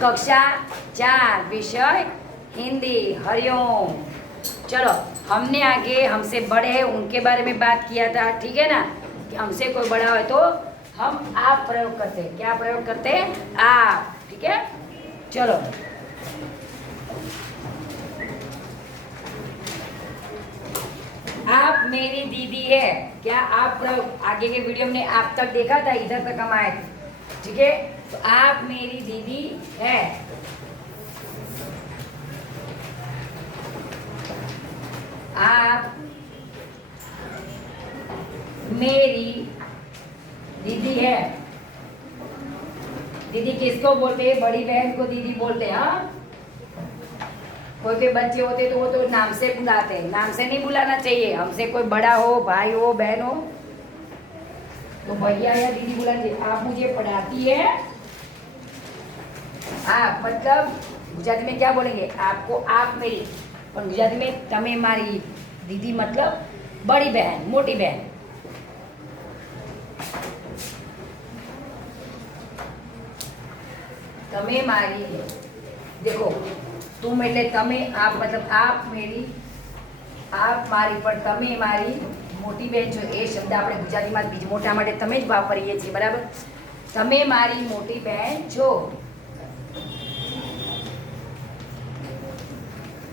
कक्षा 4 विषय हिंदी। हरिओम। चलो, हमने आगे हमसे बड़े हैं उनके बारे में बात किया था, ठीक है ना, कि हमसे कोई बड़ा है तो हम आप प्रयोग करते हैं। क्या प्रयोग करते हैं? आप। ठीक है, चलो। आप मेरी दीदी है। क्या आप प्रयोग आगे के वीडियो में आप तक देखा था, इधर तक हम आए थे, ठीक है। तो आप मेरी दीदी है। आप मेरी दीदी है। दीदी किसको बोलते हैं? बड़ी बहन को दीदी बोलते हैं। हाँ, कोई के बच्चे होते तो वो तो नाम से बुलाते हैं। नाम से नहीं बुलाना चाहिए। हमसे कोई बड़ा हो, भाई हो, बहन हो तो भैया या दीदी बुलाना चाहिए। आप मुझे पढ़ाती है। आप मतलब गुजराती में क्या बोलेंगे? आपको आप मेरी, और गुजराती में तमे मारी दीदी मतलब बड़ी बहन, मोटी बहन। तमे मारी, देखो तुम એટલે તમે, आप मतलब आप मेरी, आप મારી, પણ તમે મારી મોટી બહેન છો। એ શબ્દ આપણે ગુજરાતીમાં બીજ મોટા માટે તમે જ વાપરીએ છીએ, બરાબર। તમે મારી મોટી બહેન છો।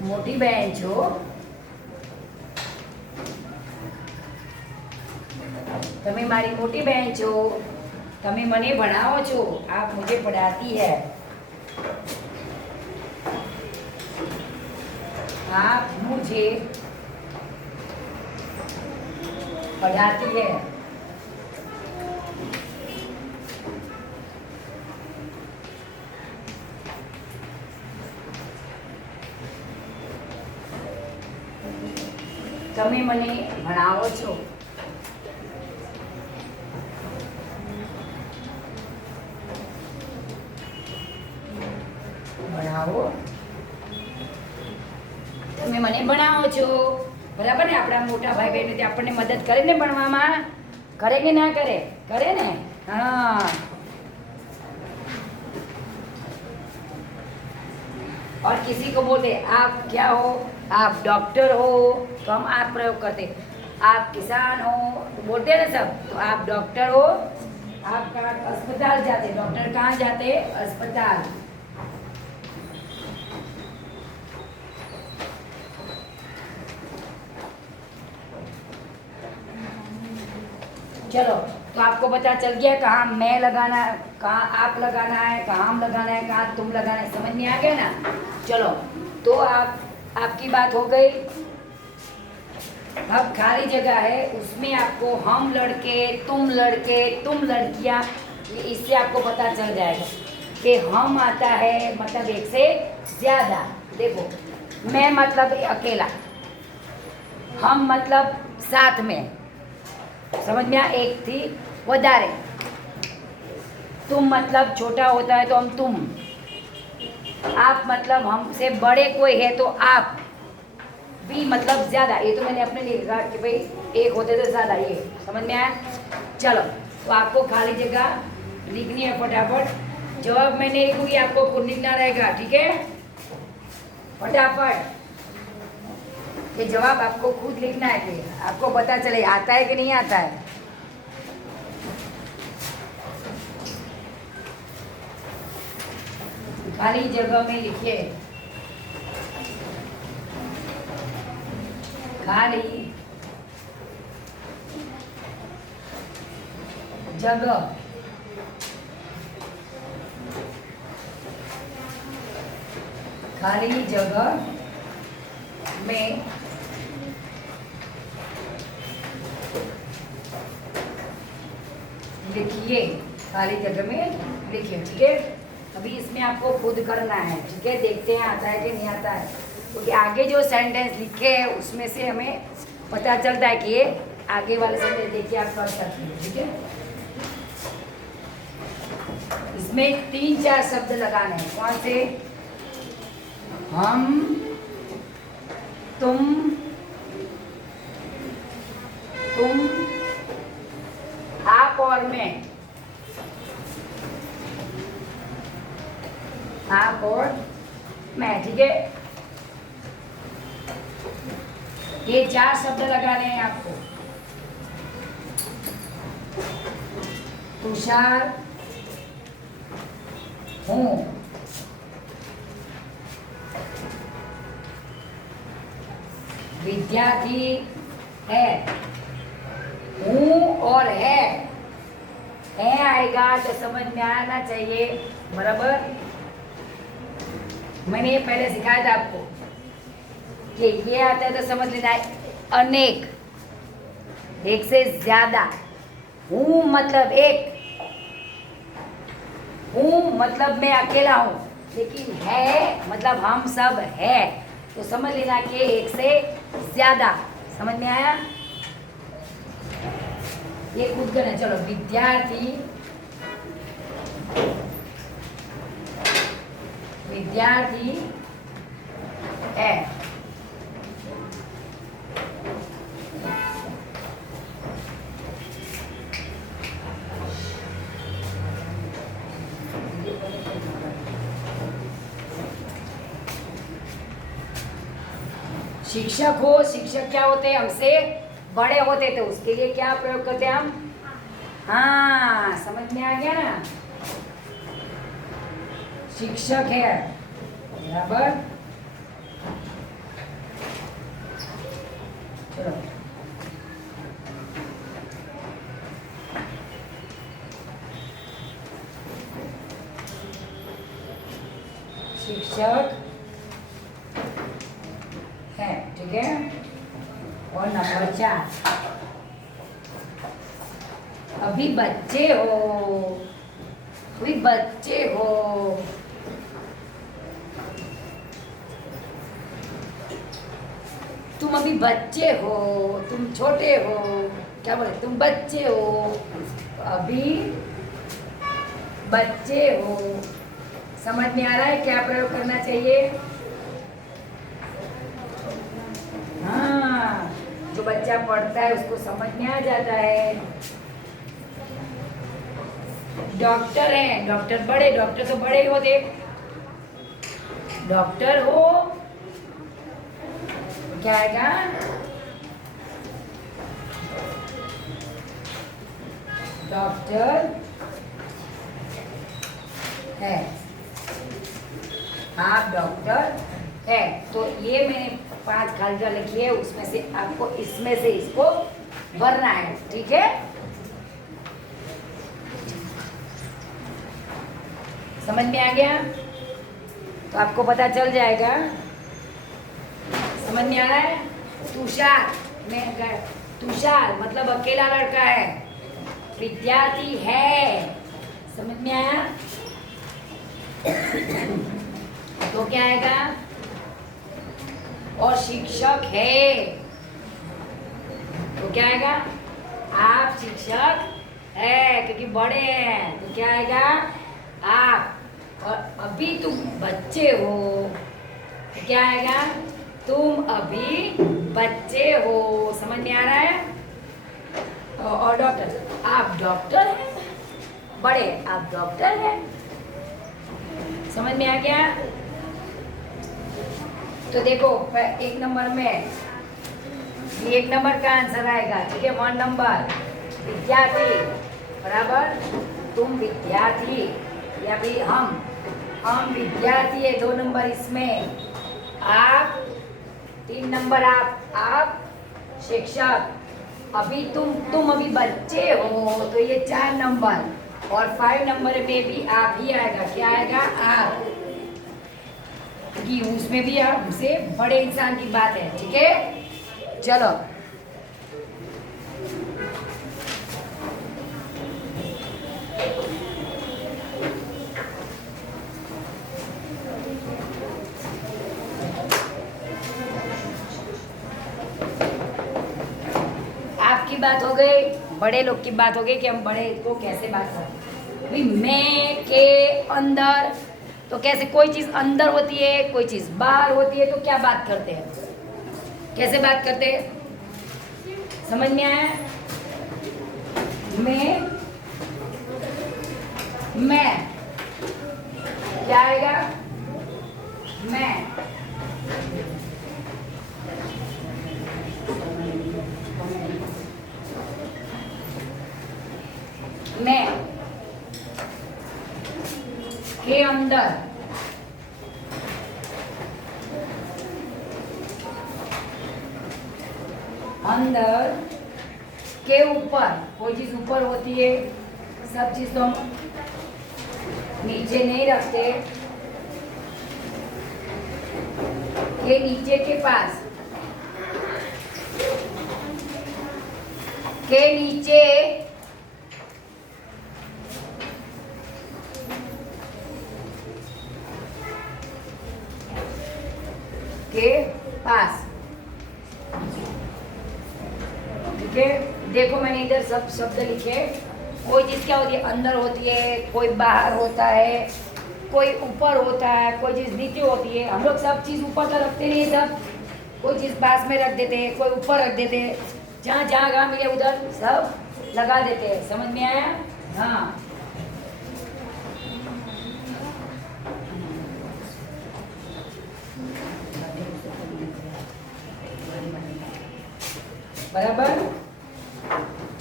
મોટી બહેન છો। તમે મારી મોટી બહેન છો। તમે મને ભણાવો છો। आप मुझे पढ़ाती है। आप मुझे पढ़ाती है। તમે મને ભણાવો છો। ભણાવો, તમે મને ભણાવો છો, બરાબર ને। આપણા મોટા ભાઈ બહેનો આપણને મદદ કરે ને ભણવામાં, કરે કે ના કરે? કરે ને। हाँ, और किसी को बोलते आप क्या हो? आप डॉक्टर हो तो हम आप प्रयोग करते। आप किसान हो तो बोलते हैं ना सब, तो आप डॉक्टर हो। आप कहाँ अस्पताल जाते? डॉक्टर कहाँ जाते? अस्पताल। चलो, तो आपको पता चल गया कहाँ मैं लगाना है, कहाँ आप लगाना है, कहाँ हम लगाना है, कहाँ तुम लगाना है। समझ में आ गया ना? चलो, तो आपकी बात हो गई। अब खाली जगह है, उसमें आपको हम लड़के, तुम लड़के, तुम लड़कियां, इससे आपको पता चल जाएगा कि हम आता है मतलब एक से ज़्यादा। देखो, मैं मतलब अकेला, हम मतलब साथ में, समझ में आया? एक थी वधारे। तुम मतलब छोटा होता है तो हम तुम। आप मतलब हमसे बड़े कोई है तो आप। भी मतलब ज़्यादा, ये तो मैंने अपने लिए कहा कि भाई एक होते तो ज़्यादा। ये समझ में आया? चलो, तो आपको खाली जगह लिखनी है फटाफट। जवाब मैंने लिखूंगी, आपको खुद लिखना रहेगा, ठीक है। फटाफट ये जवाब आपको खुद लिखना है कि आपको पता चले आता है कि नहीं आता है। खाली जगह में लिखिए, खाली जगह खाली जगह में लिखिए। खाली जगह में लिखिए, ठीक है। अभी इसमें आपको खुद करना है, ठीक है। देखते हैं आता है कि नहीं आता है, क्योंकि आगे जो सेंटेंस लिखे हैं उसमें से हमें पता चलता है कि ये आगे वाले सेंटेंस देखिए आप कर सकते हैं, ठीक है। इसमें 3-4 शब्द लगाने हैं। कौन से? हम, तुम, आप और मैं। आप और मैं, ठीक है। ये 4 शब्द लगाने हैं आपको। तुषार हूँ, विद्यार्थी है, हूँ और है आएगा तो समझ में आना चाहिए, बराबर। मैंने ये पहले सिखाया था आपको कि ये आता है तो समझ लेना है अनेक, एक से ज्यादा। हूँ मतलब एक, हूँ मतलब मैं अकेला हूँ, लेकिन है मतलब हम सब है, तो समझ लेना कि एक से ज्यादा। समझ में आया? ये खुद करना। चलो, विद्यार्थी है, शिक्षक हो, शिक्षक क्या होते हैं? हमसे बड़े होते, तो उसके लिए क्या प्रयोग करते हैं हम? हाँ, समझ में आ गया ना? शिक्षक है, बराबर। चलो, शिक्षक है, ठीक है। और नंबर 4, अभी बच्चे हो, अभी बच्चे हो, तुम अभी बच्चे हो, तुम छोटे हो, क्या बोले? तुम बच्चे हो, अभी बच्चे हो। समझ में आ रहा है क्या प्रयोग करना चाहिए? हाँ, जो बच्चा पढ़ता है उसको समझ में आ जाता है। डॉक्टर है, डॉक्टर बड़े, डॉक्टर तो बड़े ही होते। डॉक्टर हो, क्या आएगा? डॉक्टर है, आप डॉक्टर है। तो ये मैंने 5 खाली लिखी है, उसमें से आपको इसमें से इसको भरना है, ठीक है। समझ में आ गया? तो आपको पता चल जाएगा। समझ में आ रहा है? तुषार, मैं तुषार मतलब अकेला लड़का है, विद्यार्थी है। समझ में आया? तो क्या आएगा? और शिक्षक है, तो क्या आएगा? आप शिक्षक है, क्योंकि बड़े हैं, तो क्या आएगा? आप। और अभी तुम बच्चे हो, तो क्या आएगा? तुम अभी बच्चे हो। समझ में आ रहा है? और डॉक्टर, आप डॉक्टर हैं, बड़े, आप डॉक्टर हैं। समझ में आ गया? तो देखो, 1 नंबर में ये 1 नंबर का आंसर आएगा, ठीक है। 1 नंबर विद्यार्थी, बराबर। तुम विद्यार्थी, या फिर हम विद्यार्थी है। 2 नंबर इसमें आप, 3 नंबर आप शिक्षक, अभी तुम अभी बच्चे हो, तो ये 4 नंबर। और 5 नंबर में भी आप ही आएगा। क्या आएगा? आप, क्योंकि उसमें भी हमसे बड़े इंसान की बात है, ठीक है। चलो, आपकी बात हो गई, बड़े लोग की बात हो गई कि हम बड़े को कैसे बात करें। भाई, मैं के अंदर, तो कैसे? कोई चीज़ अंदर होती है, कोई चीज़ बाहर होती है, तो क्या बात करते हैं? कैसे बात करते हैं? समझ में आया? मैं क्या आएगा? मैं। मैं के अंदर अंदर के ऊपर, कोई चीज ऊपर होती है, सब चीज तो हम नीचे नहीं रखते। के नीचे के पास, के नीचे के पास। ठीक है, देखो मैंने इधर सब शब्द लिखे। कोई चीज क्या होती है? अंदर होती है, कोई बाहर होता है, कोई ऊपर होता है, कोई चीज नीचे होती है। हम लोग सब चीज ऊपर तो रखते नहीं, सब कोई चीज पास में रख देते हैं, कोई ऊपर रख देते हैं, जहाँ जहाँ मिले उधर सब लगा देते हैं। समझ में आया? हाँ, बराबर।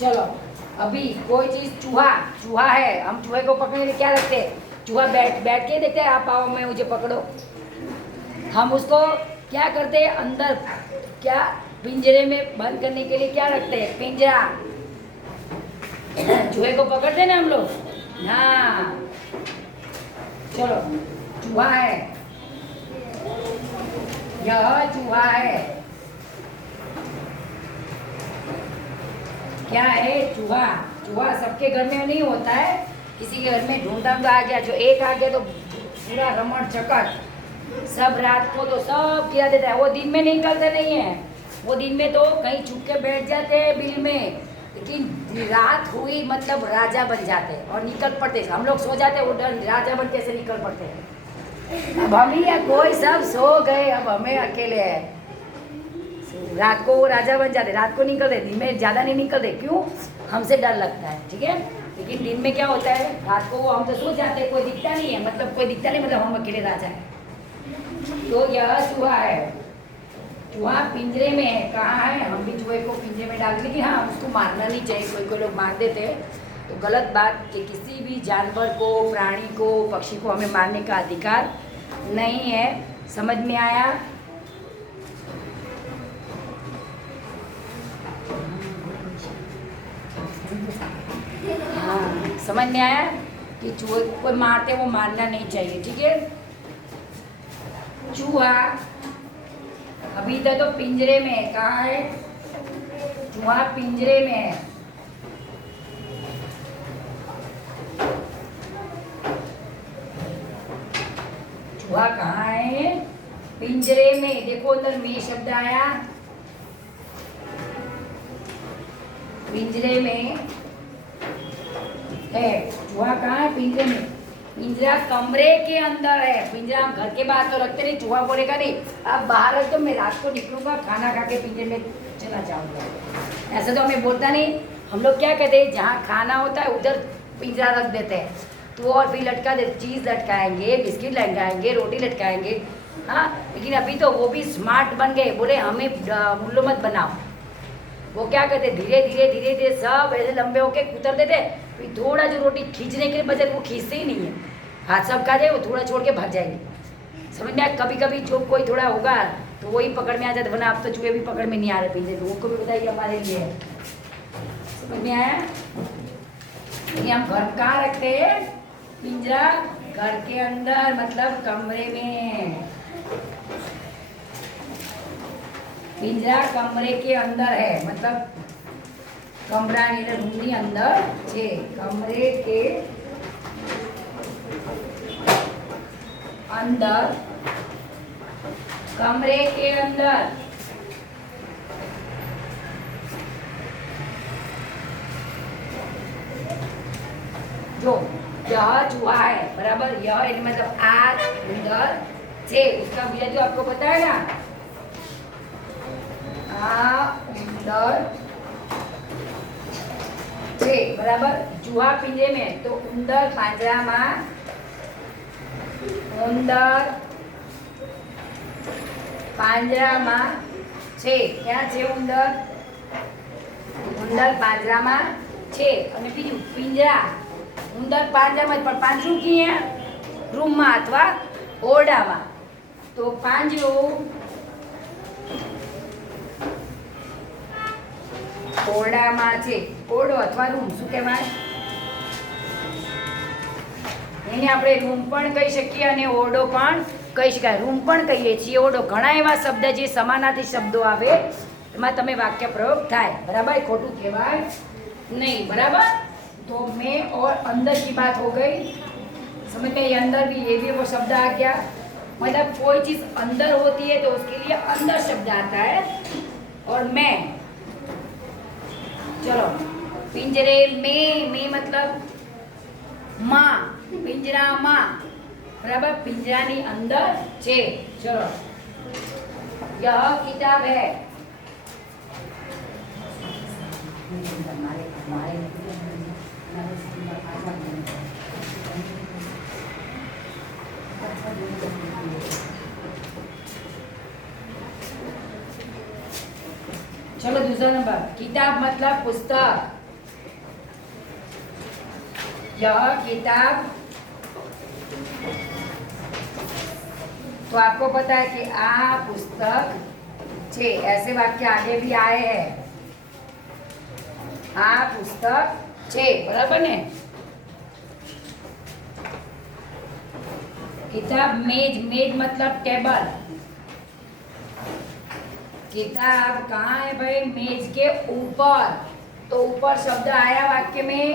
चलो, अभी कोई चीज, चूहा, चूहा है, हम चूहे को पकड़ने के लिए क्या रखते हैं? चूहा बैठ बैठ के देखते हैं, आप आओ मैं मुझे पकड़ो। हम उसको क्या करते हैं? अंदर क्या पिंजरे में बंद करने के लिए क्या रखते हैं? पिंजरा। चूहे को पकड़ते हैं ना हम लोग। हाँ, चलो, चूहा है, यह चूहा है। क्या है? चूहा। चूहा सबके घर में नहीं होता है, किसी के घर में ढूंढा तो आ गया। जो एक आ गया तो पूरा रमण चकट, सब रात को तो सब गिरा देता है। वो दिन में निकलते नहीं है, वो दिन में तो कहीं छुप के बैठ जाते हैं बिल में, लेकिन रात हुई मतलब राजा बन जाते हैं और निकल पड़ते। हम लोग सो जाते हैं, वो डर राजा बन कैसे निकल पड़ते हैं। अब हम ही या कोई सब सो गए, अब हमें अकेले है। रात को वो राजा बन जाते, रात को निकलते, दिन में ज़्यादा नहीं निकलते। क्यों? हमसे डर लगता है। ठीक है, लेकिन दिन में क्या होता है? रात को वो हम तो सो जाते हैं, कोई दिखता नहीं है, मतलब कोई दिखता नहीं, मतलब हम अकेले राजा है। तो यह चूहा है, चूहा पिंजरे में है। कहाँ है? हम भी चूहे को पिंजरे में डाल, लेकिन हाँ, उसको मारना नहीं चाहिए। कोई कोई लोग मार देते हैं, तो गलत बात कि किसी भी जानवर को, प्राणी को, पक्षी को हमें मारने का अधिकार नहीं है। समझ में आया? हाँ, समझ में आया कि चूहे को मारते, वो मारना नहीं चाहिए। ठीक है, चूहा अभी तक तो पिंजरे में है। कहाँ है? चूहा पिंजरे में है। चूहा कहाँ है? पिंजरे में। देखो अंदर में शब्द आया, पिंजरे में है। चूहा कहाँ है? पिंजरे में। पिंजरा कमरे के अंदर है। पिंजरा हम घर के बाहर तो रखते नहीं, चूहा बोलेगा नहीं अब बाहर रख दो, मैं रात को निकलूंगा खाना खा के पिंजरे में चला जाऊंगा। ऐसा तो हमें बोलता नहीं। हम लोग क्या कहते हैं? जहाँ खाना होता है उधर पिंजरा रख देते हैं, तो और भी लटका दे, चीज़ लटकाएंगे, बिस्किट लटकाएंगे, रोटी लटकाएंगे। हाँ, लेकिन अभी तो वो भी स्मार्ट बन गए, बोले हमें उल्लू मत बनाओ। वो क्या कहते, धीरे धीरे धीरे धीरे सब ऐसे लंबे होके उतर देते, फिर थोड़ा जो रोटी खींचने के बजाय वो खींचते ही नहीं है, हाथ सब खा जाए, वो थोड़ा छोड़ के भाग जाएंगे। समझ में आया? कभी कभी जो कोई थोड़ा होगा तो वही पकड़ में आ जाता, वरना अब तो चूहे भी पकड़ में नहीं आ रहे पिंजरे, तो उनको भी बताइए हमारे लिए है। समझ में आया? ये हम घर कहाँ रखते हैं? पिंजरा घर के अंदर, मतलब कमरे में। पिंजरा कमरे के अंदर है, मतलब कमरा रूमनी अंदर छे। कमरे के अंदर, कमरे के अंदर जो यह चूहा है, बराबर, यह मतलब आ उंदर छे, उसका गुजराती आपको पता है ना? आ उंदर छे, बराबर। चूहा पिंजरे में, तो उंदर પાંજરામાં ઉંદર પાંજરામાં છે. ક્યાં છે ઉંદર? ઉંદર પાંજરામાં છે. અને બીજું પિંજરા. ઉંદર પાંજરામાં, પણ પાંજરું ક્યાં? રૂમમાં અથવા ઓરડામાં. તો પાંજરું ઓરડામાં છે. ઓરડો અથવા રૂમ શું કહેવાય? એને આપણે રૂમ પણ કહી શકીએ અને ઓરડો પણ કહી શકાય. રૂમ પણ કહીએ છીએ, ઓરડો. ઘણા એવા શબ્દ જે સમાનાર્થી શબ્દો આવે એમાં તમે વાક્ય પ્રયોગ થાય. बराबर? ખોટું કહેવાય नहीं. बराबर? तो मैं और अंदर की बात हो गई. समझ में? ये अंदर भी, ये भी वो शब्द आ गया. मतलब कोई चीज अंदर होती है तो उसके लिए अंदर शब्द आता है. और मैं, चलो पिंजरे में मतलब माँ, पिंजरा माँ. बराबर? पिंजरानी अंदर छे. चलो, यह किताब है. चलो दूसरा नंबर. किताब मतलब पुस्तक. यह किताब, तो आपको पता है कि आ पुस्तक छे. ऐसे वाक्य आगे भी आए हैं. आ पुस्तक छे. बराबर ने? किताब मेज. मेज मतलब टेबल. किताब कहाँ है भाई? मेज के ऊपर. तो ऊपर शब्द आया वाक्य में.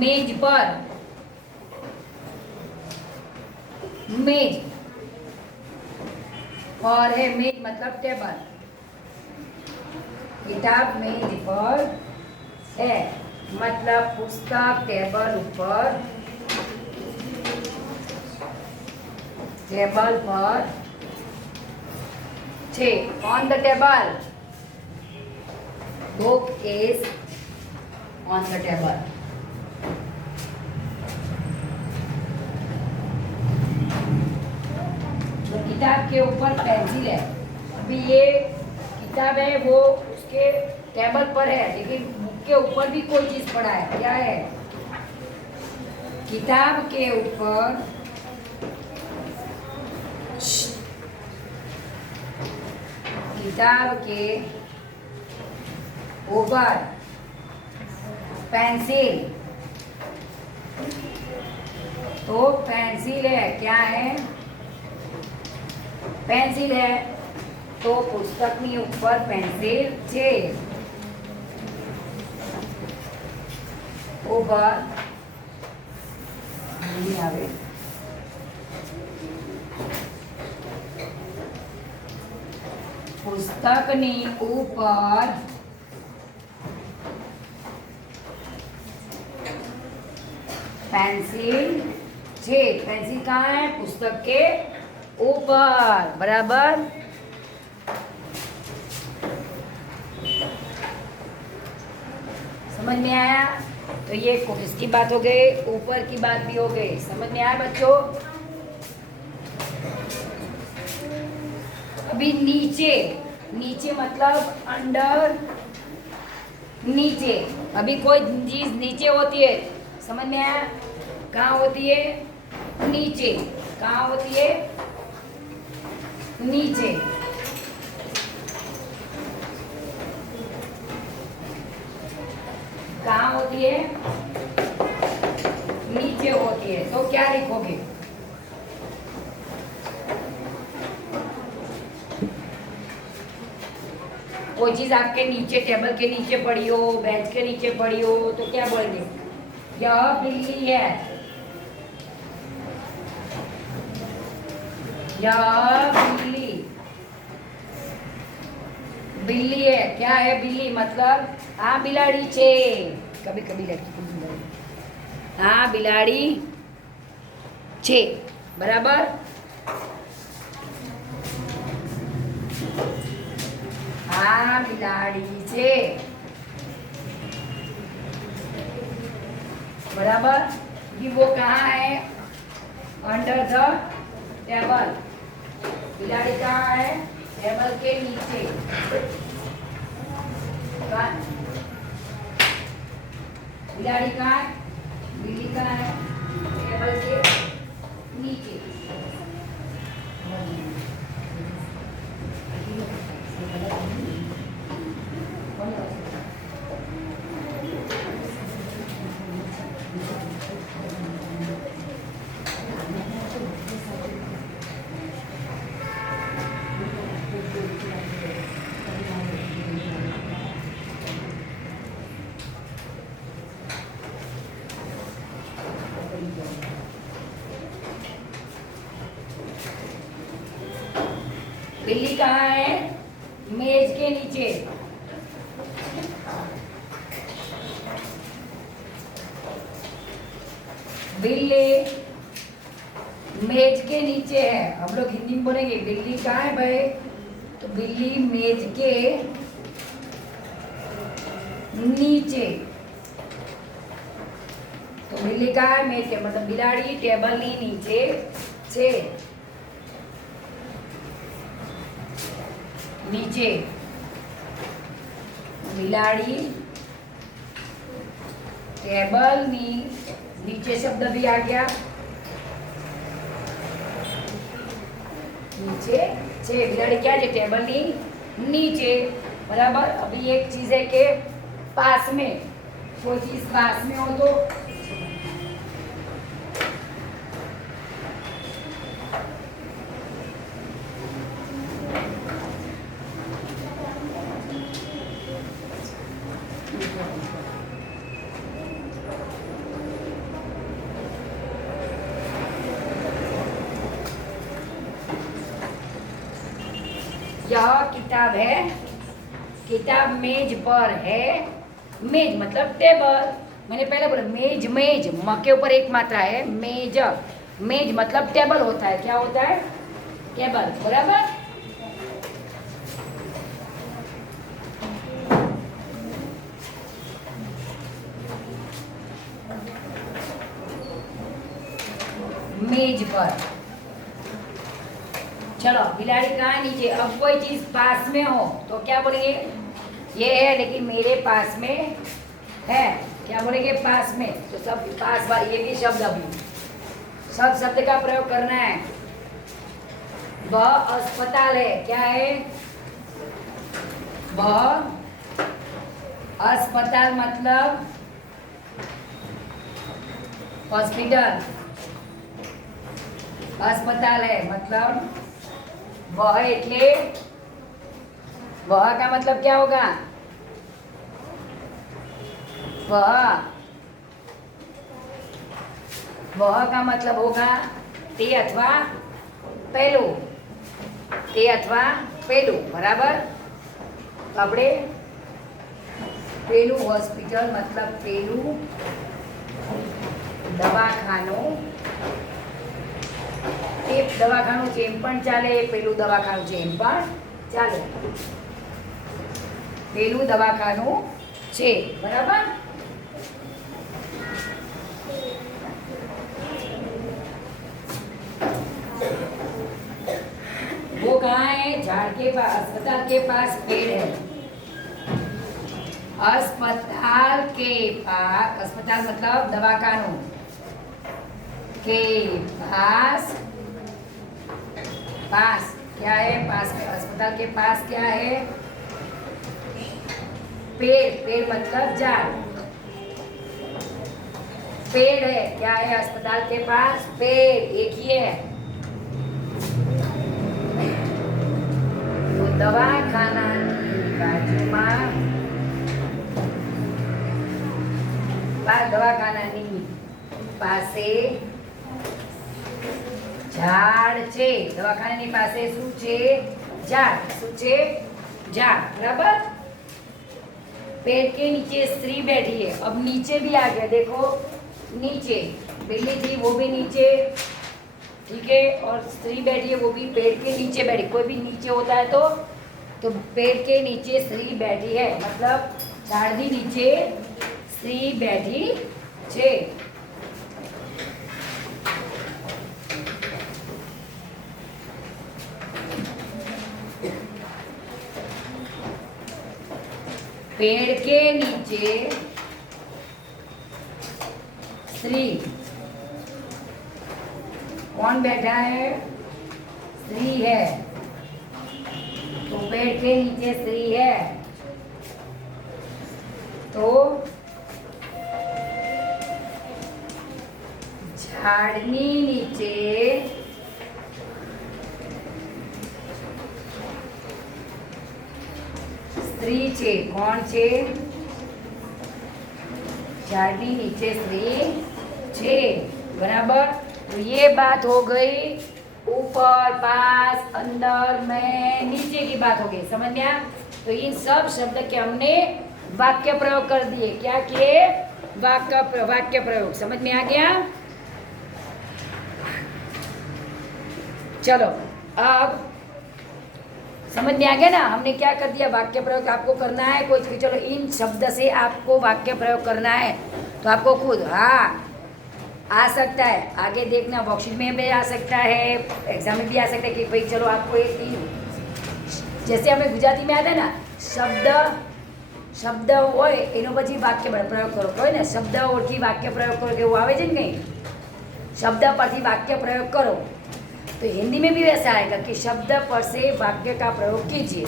मेज पर. मेज पर है. मेज मतलब टेबल. किताब मेज पर है मतलब पुस्तक टेबल ऊपर. टेबल पर छे. On the table. Book is on the table. तो किताब के ऊपर पेंसिल है. अभी ये किताब है वो उसके टेबल पर है, लेकिन बुक के ऊपर भी कोई चीज पड़ा है. क्या है? किताब के ऊपर किताब के ऊपर पेंसिल. तो पेंसिल है. क्या है? पेंसिल है. तो पुस्तकनी ऊपर पेंसिल छे. ऊपर नहीं आवे. पुस्तकनी ऊपर पेंसिल छे. पेंसिल कहाँ है? पुस्तक के ऊपर. बराबर? समझ में आया? तो ये किसकी बात हो गई? ऊपर की बात भी हो गई. समझ में आया बच्चों? अभी नीचे. नीचे मतलब अंडर. नीचे. अभी कोई चीज नीचे होती है. समझ में आया? कहाँ होती है? नीचे. कहाँ होती है? नीचे. कहाँ होती है? नीचे होती है. तो क्या लिखोगे? कोई चीज आपके नीचे, टेबल के नीचे पड़ी हो, बेंच के नीचे पड़ी हो, तो क्या बोलेंगे? यह बिल्ली है. यह बिल्ली. बिल्ली है. क्या है बिल्ली? मतलब आ बिलाड़ी छे. कभी कभी लगती आ बिलाड़ी छे. बराबर? आ बिलाड़ी छे. बराबर? कि वो कहाँ है? Under the table. बिलाड़ी कहाँ है? टेबल के नीचे। बिलाड़ी कहाँ है? बिल्ली कहाँ है? टेबल के नीचे। बिल्ली कहाँ है? मेज के नीचे। बिल्ली मेज के नीचे है। हम लोग हिंदी में बोलेंगे बिल्ली कहाँ है भाई? तो बिल्ली मेज के नीचे। तो बिल्ली कहाँ है? मेज के, मतलब बिलाड़ी टेबल ની નીચે છે। नीचे बिलाड़ी टेबल नीचे शब्द भी आ गया। नीचे छे, बिलाड़ी क्या है? टेबल नीचे, बराबर। अभी एक चीज है कि पास में, कोई चीज पास में हो तो यह किताब है। किताब मेज पर है। मेज मतलब टेबल। मैंने पहले बोला मेज, मेज म के ऊपर एक मात्रा है, मेज। मेज मतलब टेबल होता है। क्या होता है? टेबल, बराबर। मेज पर। चलो, बिलाड़ी कहाँ नीचे। अब कोई चीज पास में हो तो क्या बोलेंगे? ये है लेकिन मेरे पास में है। क्या बोलेंगे? पास में। तो सब पास बार, ये भी शब्द, अभी सब शब्द का प्रयोग करना है। वह अस्पताल है। क्या है? वह अस्पताल मतलब हॉस्पिटल। अस्पताल है मतलब वह, એટલે वह का मतलब क्या होगा? वह का मतलब होगा ते अथवा पेलू। ते अथवा पेलू, बराबर। આપણે પેલું હોસ્પિટલ मतलब પેલું દવાખાનું। એ દવાખાનું છે એમ પણ ચાલે, પેલું દવાખાનું છે એમ પણ ચાલે। પેલું દવાખાનું છે, બરાબર। वो कहाँ है? झाड़ के पास, अस्पताल के पास पेड़ है। अस्पताल के पास, अस्पताल मतलब दवाखानु के पास। पास क्या है? पास में, अस्पताल के पास क्या है? पेड़। पेड़ मतलब झाड़। पेड़ है। क्या है अस्पताल के पास? पेड़। एक ही है। तो દવાખાનાની બાજુમાં, દવાખાનાની પાસે ઝાડ છે। દવાખાનાની પાસે શું છે? ઝાડ। શું છે? ઝાડ, બરાબર। पेड़ के नीचे स्त्री बैठी है। अब नीचे भी आ गया, देखो नीचे बिल्ली थी वो भी नीचे, ठीक है। और स्त्री बैठी है वो भी पेड़ के नीचे बैठी। कोई भी नीचे होता है तो पेड़ के नीचे स्त्री बैठी है मतलब झाड़ी नीचे स्त्री बैठी छे। पेड़ के नीचे श्री, कौन बैठा है? श्री है। तो पेड़ के नीचे श्री है, तो झाड़नी नीचे स्त्री छे, कौन छे? झाड़नी नीचे स्त्री छे, बराबर। तो ये बात हो गई ऊपर, पास, अंदर, में, नीचे की बात हो गई, समझ में आया? तो इन सब शब्द के हमने वाक्य प्रयोग कर दिए। क्या किए? वाक्य प्रयोग। समझ में आ गया? चलो अब समझ में आ गया ना, हमने क्या कर दिया? वाक्य प्रयोग आपको करना है कोई, चलो इन शब्द से आपको वाक्य प्रयोग करना है तो आपको खुद आ सकता है, आगे देखना वर्कशीट में भी आ सकता है, एग्जाम में भी आ सकता है कि भाई चलो आपको एक जैसे हमें गुजराती में आता है ना, शब्द હોય એનો પછી વાક્ય પ્રયોગ કરો, હોય ને શબ્દ ઓળખી વાક્ય પ્રયોગ કરો, કેવું આવે છે ને કંઈ શબ્દ પરથી વાક્ય प्रयोग करो, तो हिंदी में भी वैसा आएगा कि शब्द पर से वाक्य का प्रयोग कीजिए।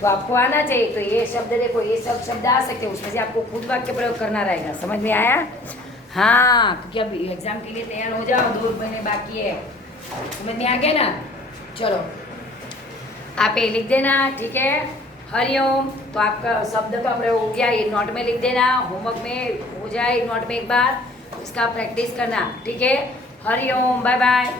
तो आपको आना चाहिए। तो ये शब्द देखो, ये सब शब्द आ सकते हैं, उसमें से आपको खुद वाक्य प्रयोग करना रहेगा। समझ में आया? हाँ, क्योंकि अब एग्जाम के लिए तैयार हो जाओ, 2 महीने बाकी है। समझ में आ गया ना? चलो आप ये लिख देना, ठीक है? हरिओम। तो आपका शब्द का प्रयोग हो गया, ये नोट में लिख देना, होमवर्क में हो जाए नोट में एक बार, इसका प्रैक्टिस करना, ठीक है? Hariom, bye bye.